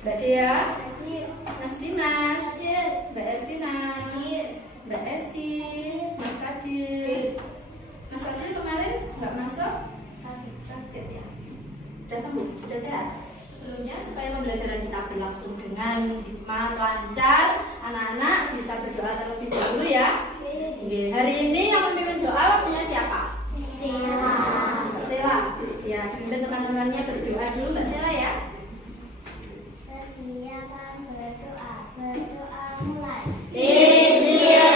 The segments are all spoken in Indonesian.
Mbak Dea, Mas Dimas, Mbak Ervina, Mbak Esi, Mas Fadil. Mas Fadil kemarin nggak masuk? Sakit ya? Sudah sembuh? Sudah sehat? Sebelumnya supaya pembelajaran kita berlangsung dengan hikmat, lancar, anak-anak bisa berdoa terlebih dahulu ya. Oke, hari ini yang memimpin doa waktunya siapa? Mbak Sela. Ya, dipimpin teman-temannya berdoa dulu Mbak Sela ya. Persiapan berdoa, berdoa mulai. Iya,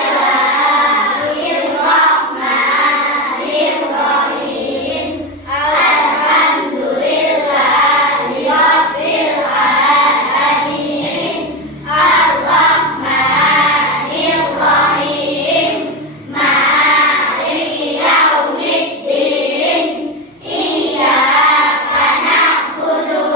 karena butuh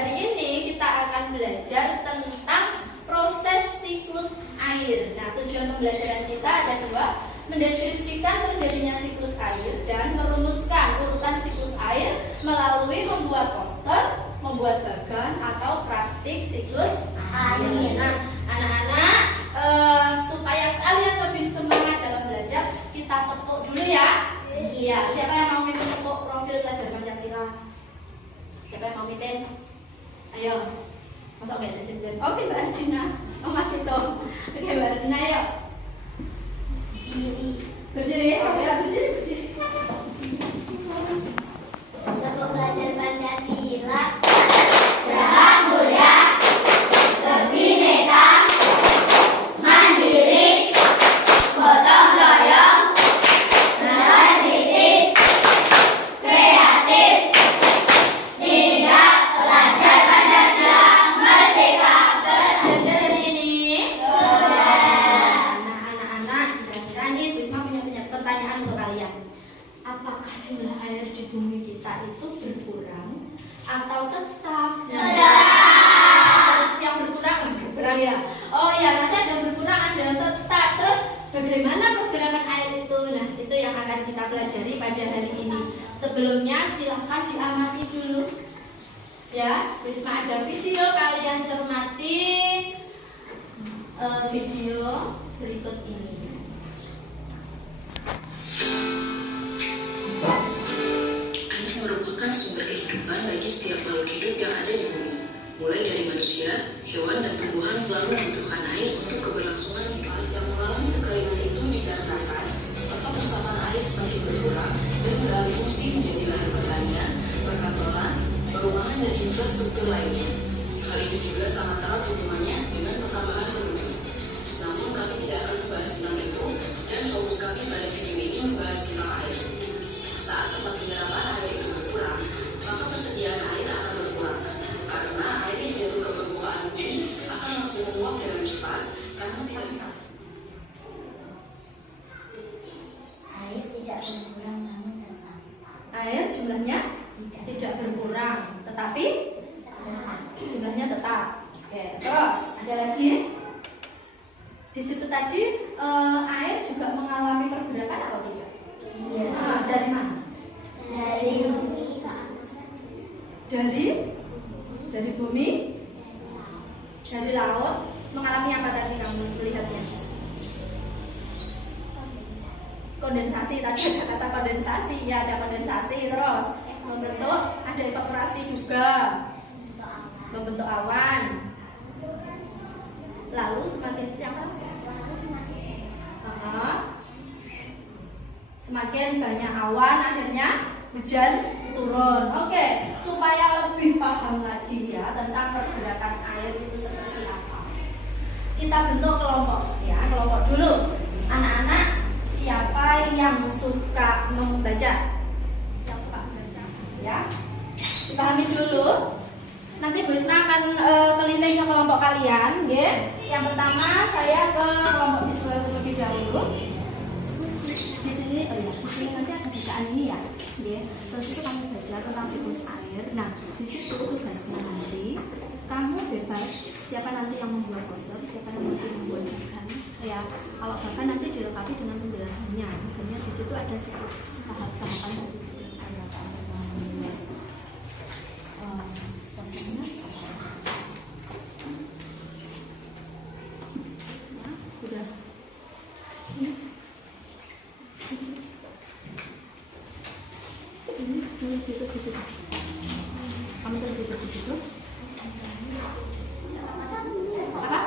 hari ini kita akan belajar tentang proses siklus air. Nah, tujuan pembelajaran kita ada dua, mendeskripsikan terjadinya siklus air dan merumuskan urutan siklus air melalui membuat poster, membuat bagan atau praktik siklus air. Nah, anak-anak, supaya kalian lebih semangat dalam belajar, kita tepuk dulu ya. Iya, siapa yang mau mimpin tepuk profil pelajar Pancasila? Siapa yang mau mimpin? Ayo, masuk Mbak Dina. Oke, Mbak Dina. Oh, Mas Vito. Oke, Mbak Dina, ayo. Berdiri. Oke, berdiri. Untuk belajar Pancasila dengan mulia, kebhinneka, mandiri, gotong royong, kritis, kreatif, sehingga belajar Pancasila merdeka. Belajar hari ini. Nah, anak-anak, kira-kira nih Bisma punya pertanyaan untuk kalian. Apakah jumlah air di bumi kita itu berkurang atau tetap? Yang berkurang ya. Oh ya, nanti ada yang berkurang, ada yang tetap. Terus bagaimana pergerakan air itu? Nah, itu yang akan kita pelajari pada hari ini. Sebelumnya silahkan diamati dulu. Ya, Wisma ada video, kalian cermati video berikut ini. Air merupakan sumber kehidupan bagi setiap makhluk hidup yang ada di bumi. Mulai dari manusia, hewan, dan tumbuhan selalu membutuhkan air untuk keberlangsungan hidup. Yang mengalami kekeringan itu dikarenakan tempat resapan air semakin berkurang dan beralih fungsi menjadi lahan pertanian, perkantoran, perumahan, dan infrastruktur lainnya. Hal itu juga sangat erat hubungannya dengan pertambahan penduduk. Namun kami tidak akan membahas tentang itu, dan fokus kami pada video ini membahas tentang air. Saat tempat penyerapan air itu berkurang, maka persediaan air akan berkurang. Karena air yang jatuh ke permukaan bumi akan langsung menguap dengan cepat karena tidak bisa. Air tidak berkurang namun tetap. Air jumlahnya tidak berkurang, tetapi jumlahnya tetap. Oke, terus ada lagi. Di situ tadi air juga mengalami pergerakan atau tidak? Iya. Nah, dari mana? Dari bumi ke atas. Dari bumi, dari laut, mengalami apa tadi kamu melihatnya? Kondensasi, tadi ada kata kondensasi, ya ada kondensasi, terus membentuk, ada evaporasi juga, membentuk awan. Lalu semakin siapa? Semakin banyak awan, akhirnya hujan turun. Oke, supaya lebih paham lagi ya tentang pergerakan air itu seperti apa, kita bentuk kelompok ya. Kelompok dulu. Anak-anak, siapa yang suka membaca? Yang suka membaca ya, dipahami dulu. Nanti Bu Isna akan keliling ke kelompok kalian ya. Yang pertama saya ke kelompok siswa terlebih dahulu. Di sini nanti ada bacaan ini ya. Terus itu kamu belajar tentang siklus air. Nah, di situ tugasnya nanti kamu bebas siapa nanti yang membuat poster, siapa yang nanti membuat bahan. Ya, kalau bahan nanti dilengkapi dengan penjelasannya. Makanya di situ ada siklus tahapan dari posternya. Nah, sudah. Ini di situ. Kamu tulis di situ. Apa?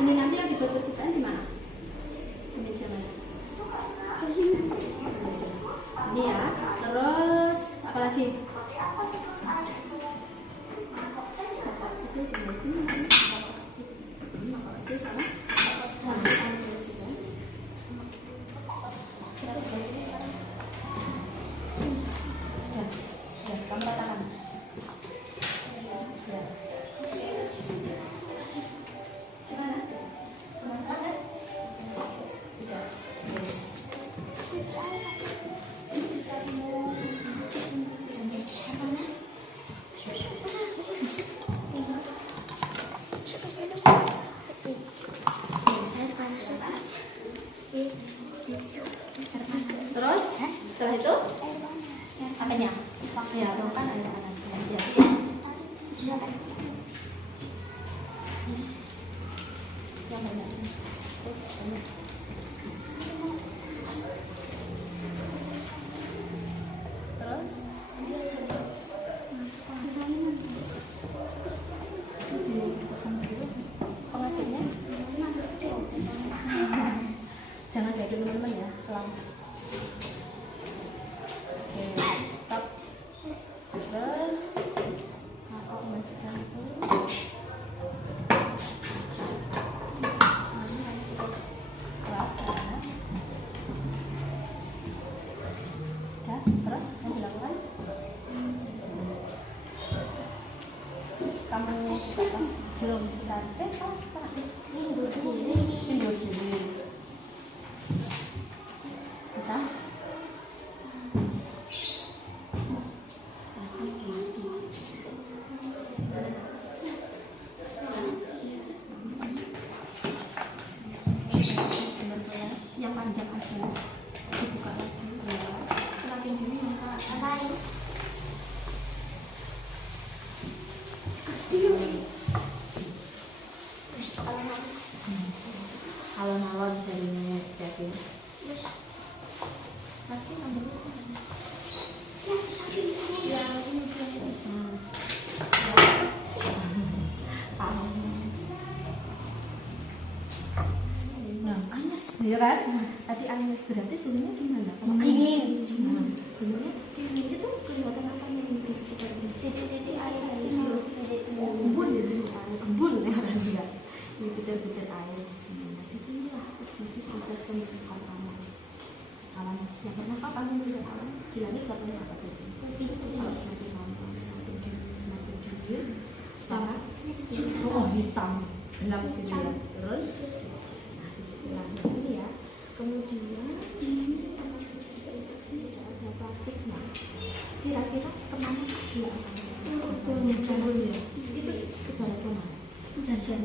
Ini nanti yang dibuat perciptaan di mana? Di meja mana? Ini ya. Terus apa lagi? Kamu katakan. Gimana? Silakan. Yang banyak. Terus banyak. Terus pengaduknya jangan kayak teman-teman ya, lama. Oke, stop. Terus masukkan itu. Keras. Udah, terus yang dilakukan kamu pas belum kita pas Mundur dulu. tidur dulu bisa yang panjang aja dibuka lagi ya. Semakin dini maka Apa? alon-alon bisa dinyanyi Kevin. Nanti ambil nah, Agnes ya kan? Tadi Agnes berarti suhunya gimana? Dingin. Suhunya dingin itu kelihatan apa yang di sekitar ini? Titik-titik air Embun ya dulu, embun ya dia. Ini butir-butir air di sini. Nah, di sinilah terjadi proses pembentukan awan. Awan yang pernah kamu melihat awan di langit katanya apa biasanya? Kalau semakin lama, semakin jujur, tanah hitam, gelap gitu ya. Terus, nah di sebelah ini ya. Kemudian ada plastiknya. Kira-kira kemana dia? Jambul ya. Itu ibaratnya mas. Jajan.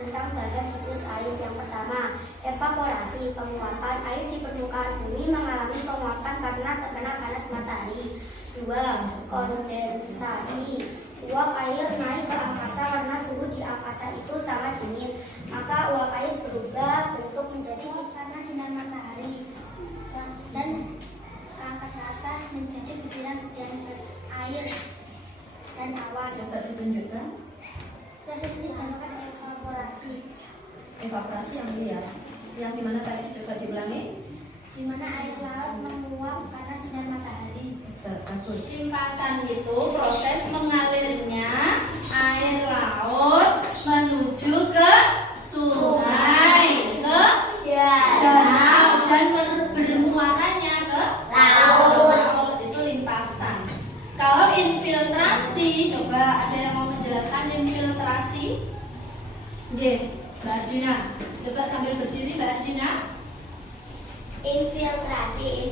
Tentang bagian siklus air. Yang pertama, evaporasi. Penguapan air di permukaan bumi mengalami penguapan karena terkena panas matahari. 2. Kondensasi. Uap air naik ke angkasa karena suhu di angkasa itu sangat dingin. Maka uap air berubah bentuk menjadi karena sinar matahari dan angkat ke atas menjadi butiran-butiran air dan awan. Coba ditunjukkan. Proses ini dinamakan evaporasi. Evaporasi yang lihat. Yang dimana tadi coba diulangi? Di mana air laut menguap karena sinar matahari. Bagus. Limpasan itu proses mengalirnya air laut menuju ke sungai, ke danau, dan bermuaranya ke laut. Itu limpasan. Kalau infiltrasi, coba ada yang mau menjelaskan infiltrasi? Nggih, Mbak Ardina. Coba sambil berdiri Mbak Ardina. Infiltrasi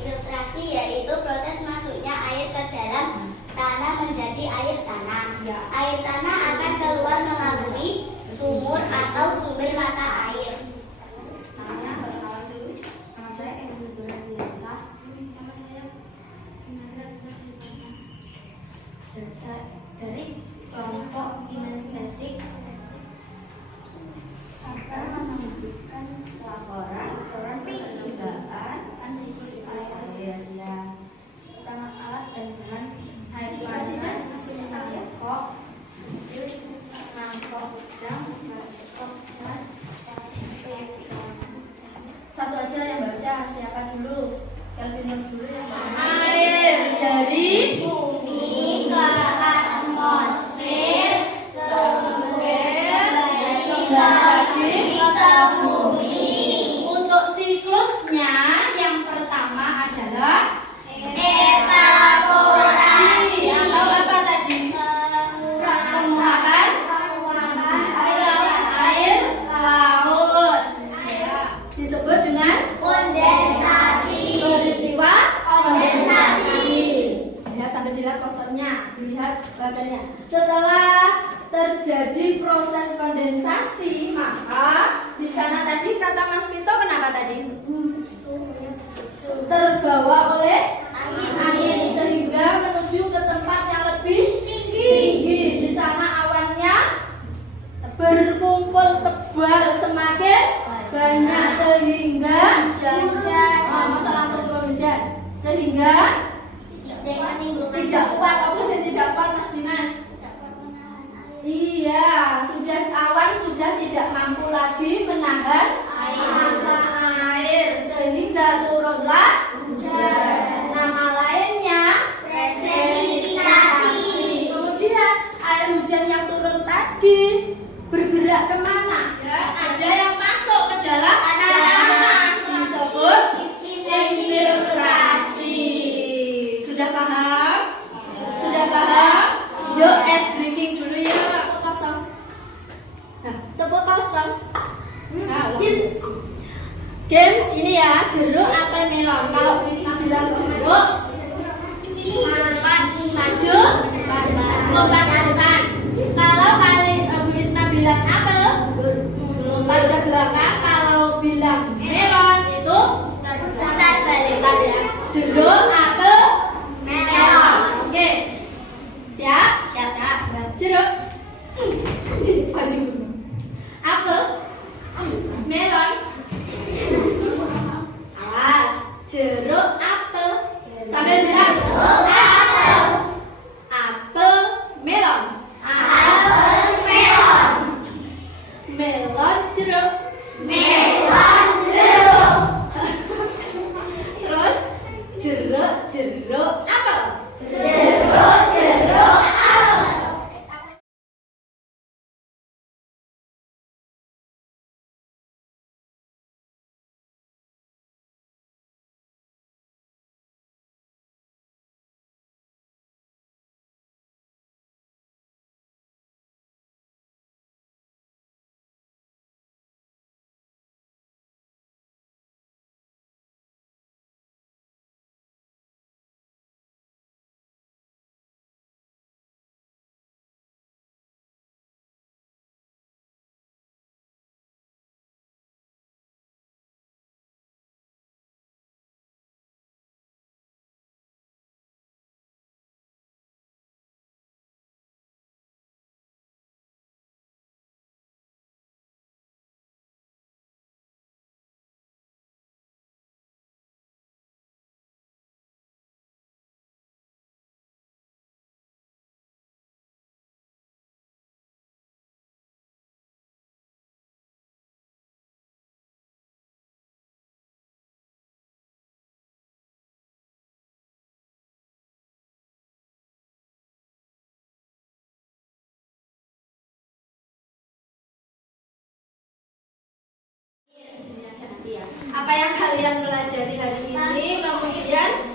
yaitu proses masuknya air ke dalam tanah menjadi air tanah. Ya. Air tanah akan keluar melalui sumur atau sumber mata air. Namanya perkenalan dulu. Nama saya Edi Biasa. Nama saya Dari kelompok Imanisasi akan menunjukkan laporan percobaan siklus air yang pertama alat dan bahan air laut masuknya pokok daging ke bumi. Untuk siklusnya yang pertama adalah evaporasi atau apa tadi? Penguapan air laut. Ya, disebut dengan kondensasi. peristiwa kondensasi. Lihat sambil dilihat posternya, dilihat badannya. Setelah terjadi proses kondensasi, maka di sana tadi kata Mas Vito kenapa tadi? Terbawa oleh angin sehingga menuju ke tempat yang lebih tinggi. Di sana awannya berkumpul tebal semakin banyak sehingga masa langsung turun hujan sehingga tidak kuat. Apa sih tidak kuat Mas Dimas? Iya, awan sudah tidak mampu lagi menahan massa air sehingga turunlah hujan. Nama lainnya presipitasi. Kemudian air hujan yang turun tadi bergerak kemana? Ya, ada yang masuk ke dalam tanah disebut infiltrasi. Sudah paham? Sudah paham? Yuk, es breaking dulu ya. Tepuk kosong. Nah, tepuk kosong. Nah, games ini ya, jeruk, apel, melon. Kalau Wisma bilang jeruk, maju, lompat ke depan. Kalau Wisma bilang apel, lompat ke belakang. Kalau bilang melon itu putar balik. ya. Jeruk, apel, melon. Oke, siap? Jeruk, apel, melon. Awas, jeruk, apel. Sambil bilang apel, melon. Melon, jeruk. Terus jeruk, apel. Apa yang kalian pelajari hari ini, kemudian